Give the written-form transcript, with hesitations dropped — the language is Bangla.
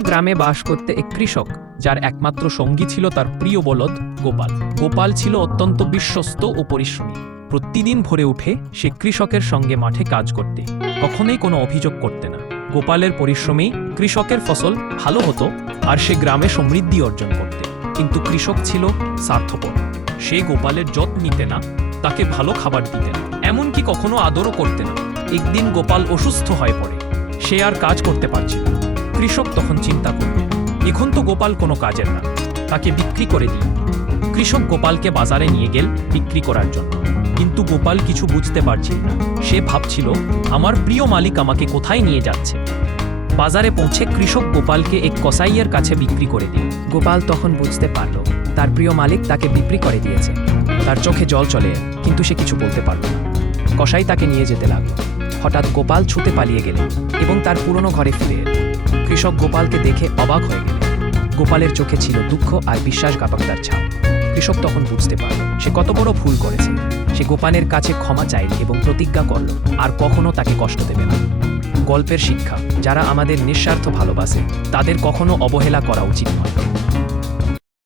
গ্রামে বাস করতে এক কৃষক, যার একমাত্র সঙ্গী ছিল তার প্রিয় বলদ গোপাল। গোপাল ছিল অত্যন্ত বিশ্বস্ত ও পরিশ্রমী। প্রতিদিন ভোরে উঠে সে কৃষকের সঙ্গে মাঠে কাজ করতে, কখনোই কোনো অভিযোগ করতে না। গোপালের পরিশ্রমেই কৃষকের ফসল ভালো হতো আর সে গ্রামে সমৃদ্ধি অর্জন করতে। কিন্তু কৃষক ছিল স্বার্থপর। সে গোপালের যত্ন নিতে না, তাকে ভালো খাবার দিতে না, এমনকি কখনো আদরও করতে না। একদিন গোপাল অসুস্থ হয়ে পড়ে, সে আর কাজ করতে পারছিল না। কৃষক তখন চিন্তা করল, এখন তো গোপাল কোনো কাজের না, তাকে বিক্রি করে দিই। কৃষক গোপালকে বাজারে নিয়ে গেল বিক্রি করার জন্য। কিন্তু গোপাল কিছু বুঝতে পারছিল না। সে ভাবছিল, আমার প্রিয় মালিক আমাকে কোথায় নিয়ে যাচ্ছে। বাজারে পৌঁছে কৃষক গোপালকে এক কসাইয়ের কাছে বিক্রি করে দিল। গোপাল তখন বুঝতে পারল তার প্রিয় মালিক তাকে বিক্রি করে দিয়েছে। তার চোখে জল চলে এলো, কিন্তু সে কিছু বলতে পারল না। কসাই তাকে নিয়ে যেতে লাগলো। হঠাৎ গোপাল ছুটে পালিয়ে গেল এবং তার পুরনো ঘরে ফিরে এল। কৃষক গোপালকে দেখে অবাক হয়ে গেল। গোপালের চোখে ছিল দুঃখ আর বিশ্বাসঘাতকতার ছাপ। কৃষক তখন বুঝতে পারল সে কত বড় ভুল করেছে। সে গোপালের কাছে ক্ষমা চাইল এবং প্রতিজ্ঞা করল আর কখনো তাকে কষ্ট দেবে না। গল্পের শিক্ষা: যারা আমাদের নিঃস্বার্থ ভালোবাসে তাদের কখনো অবহেলা করা উচিত নয়।